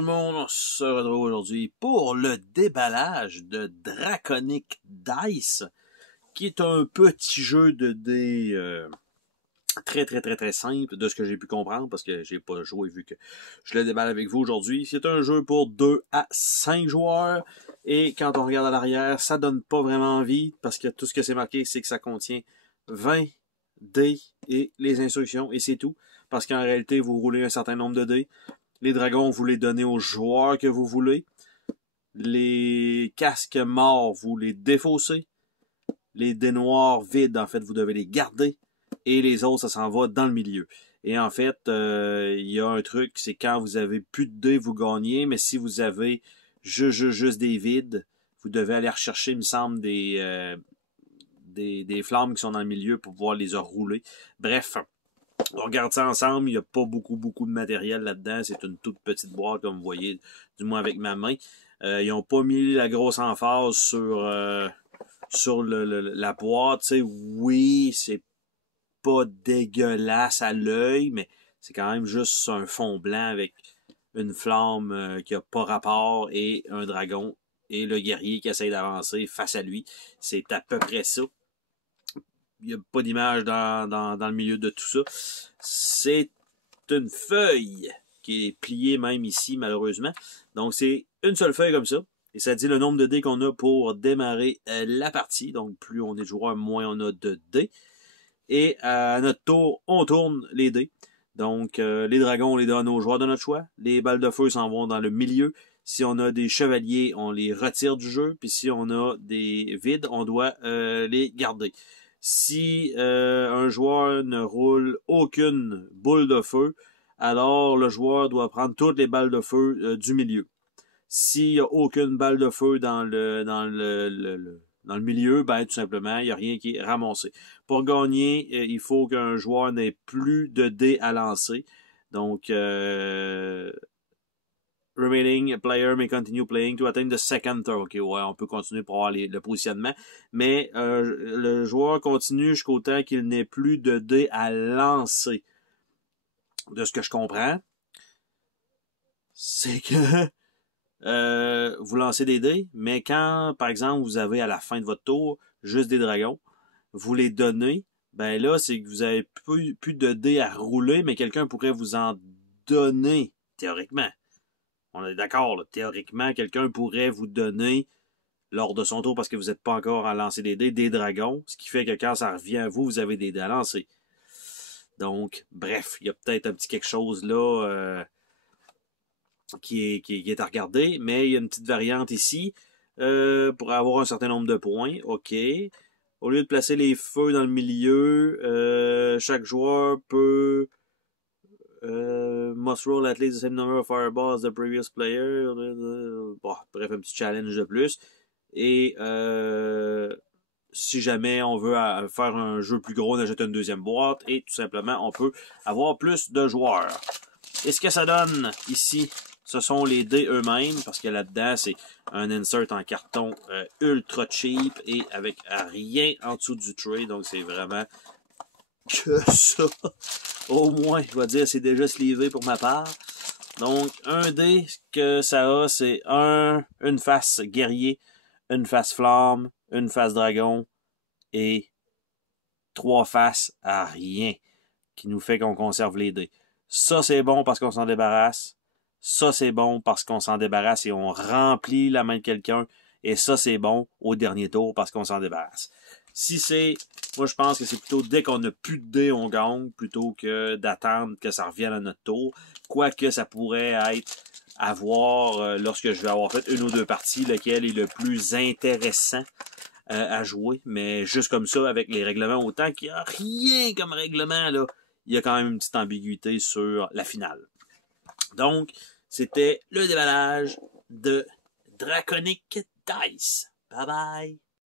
tout le monde, on se retrouve aujourd'hui pour le déballage de Draconic Dice, qui est un petit jeu de dés très simple de ce que j'ai pu comprendre, parce que j'ai pas joué vu que je le déballe avec vous aujourd'hui. C'est un jeu pour 2 à 5 joueurs, et quand on regarde à l'arrière, ça donne pas vraiment envie, parce que tout ce que c'est marqué, c'est que ça contient 20 dés et les instructions, et c'est tout. Parce qu'en réalité, vous roulez un certain nombre de dés. Les dragons, vous les donnez aux joueurs que vous voulez. Les casques morts, vous les défaussez. Les dés noirs vides, en fait, vous devez les garder. Et les autres, ça s'en va dans le milieu. Et en fait, il y a un truc, c'est quand vous avez plus de dés, vous gagnez. Mais si vous avez juste des vides, vous devez aller rechercher, il me semble, des flammes qui sont dans le milieu pour pouvoir les enrouler. Bref, on regarde ça ensemble. Il n'y a pas beaucoup de matériel là-dedans. C'est une toute petite boîte, comme vous voyez, du moins avec ma main. Ils n'ont pas mis la grosse emphase sur la boîte. T'sais, oui, c'est pas dégueulasse à l'œil, mais c'est quand même juste un fond blanc avec une flamme qui n'a pas rapport et un dragon et le guerrier qui essaie d'avancer face à lui. C'est à peu près ça. Il n'y a pas d'image dans le milieu de tout ça. C'est une feuille qui est pliée même ici, malheureusement. Donc, c'est une seule feuille comme ça. Et ça dit le nombre de dés qu'on a pour démarrer la partie. Donc, plus on est joueur, moins on a de dés. Et à notre tour, on tourne les dés. Donc, les dragons, on les donne aux joueurs de notre choix. Les balles de feu s'en vont dans le milieu. Si on a des chevaliers, on les retire du jeu. Puis si on a des vides, on doit les garder. Si un joueur ne roule aucune boule de feu, alors le joueur doit prendre toutes les balles de feu du milieu. S'il n'y a aucune balle de feu dans le milieu, ben tout simplement, il n'y a rien qui est ramassé. Pour gagner, il faut qu'un joueur n'ait plus de dés à lancer. Donc, remaining player may continue playing to attain the second turn. Ok, ouais, on peut continuer pour avoir le positionnement. Mais le joueur continue jusqu'au temps qu'il n'ait plus de dés à lancer. De ce que je comprends, c'est que vous lancez des dés, mais quand, par exemple, vous avez à la fin de votre tour juste des dragons, vous les donnez, ben là, c'est que vous avez plus de dés à rouler, mais quelqu'un pourrait vous en donner, théoriquement. On est d'accord, là. Théoriquement, quelqu'un pourrait vous donner, lors de son tour, parce que vous n'êtes pas encore à lancer des dés, des dragons, ce qui fait que quand ça revient à vous, vous avez des dés à lancer. Donc, bref, il y a peut-être un petit quelque chose là qui est à regarder, mais il y a une petite variante ici pour avoir un certain nombre de points. OK. Au lieu de placer les feux dans le milieu, chaque joueur peut must roll at least the same number of fireballs as the previous player. Bon, bref, un petit challenge de plus. Et si jamais on veut faire un jeu plus gros, on achète une deuxième boîte et tout simplement, on peut avoir plus de joueurs. Et ce que ça donne ici, ce sont les dés eux-mêmes, parce que là-dedans, c'est un insert en carton ultra cheap et avec rien en dessous du tray. Donc, c'est vraiment que ça. Au moins, je vais dire, c'est déjà slivé pour ma part. Donc, un dé, ce que ça a, c'est une face guerrier, une face flamme, une face dragon et 3 faces à rien, qui nous fait qu'on conserve les dés. Ça, c'est bon parce qu'on s'en débarrasse. Ça, c'est bon parce qu'on s'en débarrasse et on remplit la main de quelqu'un. Et ça, c'est bon au dernier tour parce qu'on s'en débarrasse. Si c'est... Moi, je pense que c'est plutôt dès qu'on n'a plus de dés, on gagne, plutôt que d'attendre que ça revienne à notre tour. Quoique ça pourrait être à voir lorsque je vais avoir fait une ou deux parties, lequel est le plus intéressant à jouer. Mais juste comme ça, avec les règlements, autant qu'il n'y a rien comme règlement, là, il y a quand même une petite ambiguïté sur la finale. Donc, c'était le déballage de Draconic Dice. Bye bye!